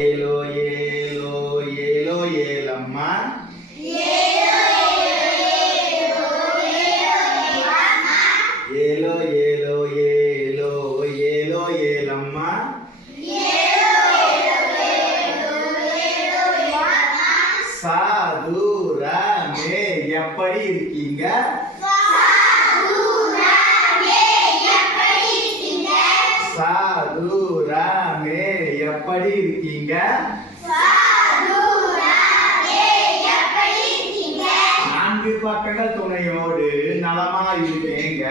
ஏலோ ஏலோ ஏலோ ஏலம்மா ஏலோ ஏலோ ஏலோ ஏலோ ஏலம்மா சாதுராமே எப்படி இருக்கீங்க? சாதுராமே எப்படி இருக்கீங்க? நான்கு பக்கங்கள் துணையோடு நலமா இருக்கேங்க.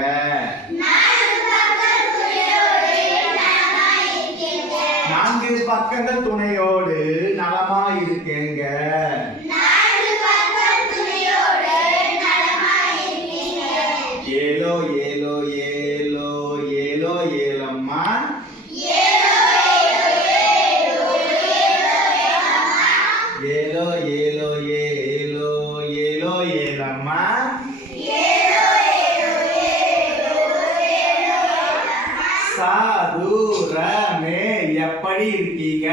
நான்கு பக்கங்கள் துணையோடு நலமா இருக்கேங்க. ஏலோ ஏலோ ஏலோ ஏலோ ஏலம்மா ஏலோ ஏலோ ஏலோ ஏலோ ஏலம்மா சாதுராமே எப்படி இருக்கீங்க?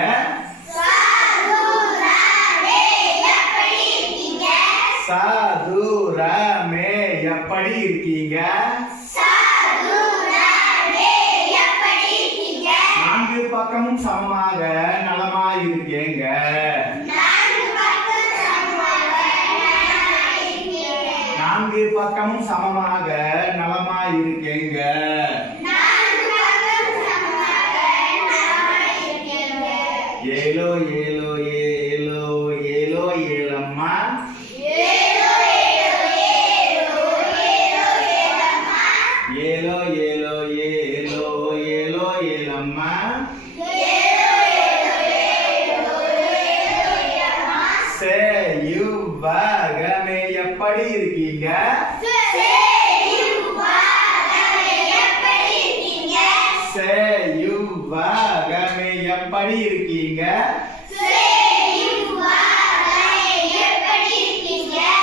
சாதுராமே எப்படி இருக்கீங்க? நான்கு பக்கமும் சமமாக நலமா இருக்கேங்க. நான்கு பக்கமும் சமமாக நலமா இருக்கேங்க. ஏலோ ஏலோ ஏலோ ஏலோ ஏலம்மா ஏலோ ஏலோ ஏலோ ஏலோ ஏலம்மா சேயுவகமே எப்படி இருக்கீங்க? சேயுவகமே எப்படி இருக்கீங்க?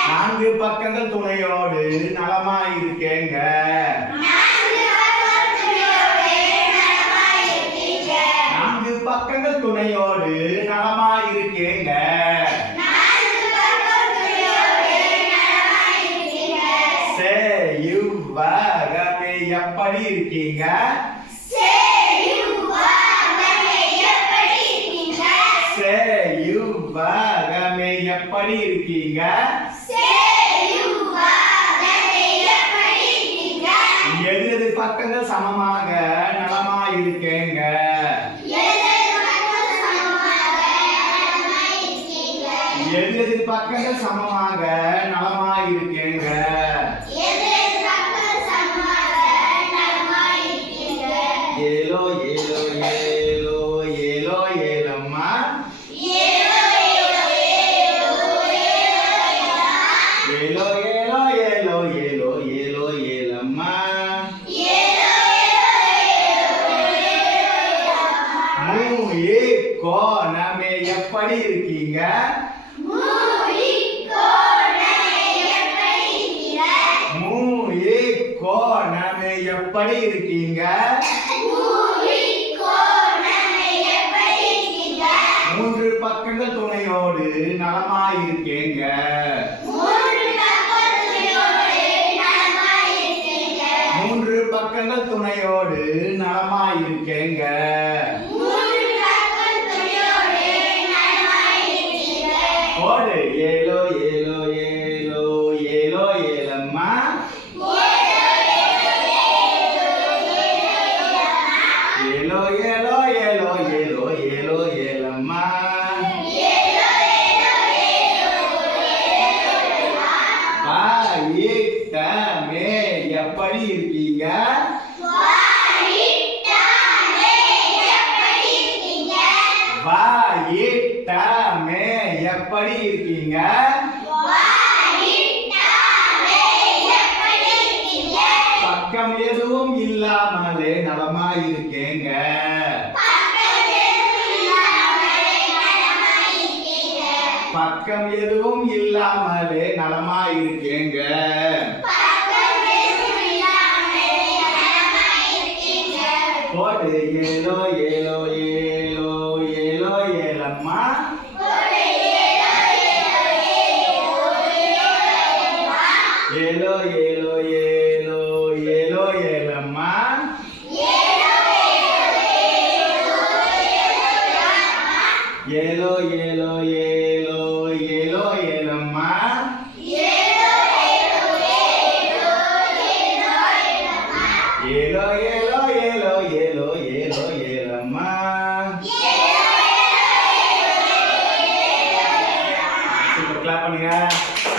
நான்கு பக்கங்கள் துணையோடு நலமா இருக்கேங்க. நான்கு பக்கங்கள் துணையோடு நலமா இருக்கேங்க. சேயுவகமே எப்படி இருக்கீங்க? சேயுவகமே எப்படி இருக்கீங்க? எதிரெது பக்கங்கள் சமமாக நலமா இருக்கேங்க. எதிரெது பக்கங்கள் சமமாக நலமா இருக்கேங்க. ஏலோ ஏலோ ஏலோ ஏலோ ஏலம்மா ஏலோ ஏலோ ஏலோ ஏலோ ஏலோ ஏலம்மா மூயி கோணமே எப்படி இருக்கீங்க? மூயி கோணமே எப்படி இருக்கீங்க? மூன்று பக்கங்கள் துணையோடு நலமா இருக்கேங்க. மூன்று பக்கங்கள் துணையோடு நலமா இருக்கேங்க. ஓடு ஏலோ ஏலோ ஏலோ ஏலோ ஏலம்மா ஏலோ ஏலோ ஏலோ ஏலோ ஏலோ ஏலம்மா வாயிட்டமே எப்படி இருக்கீங்க? வாயிட்டமே எப்படி இருக்கீங்க? பக்கம் எதுவும் இல்லாமலே நலமா இருக்கேங்க. பக்கம் எதுவும் இல்லாமலே நலமா இருக்கேங்க. போடு ஏலோ ஏலோ ஏலோ ஏலோ ஏல ஏலம்மா ஏலோ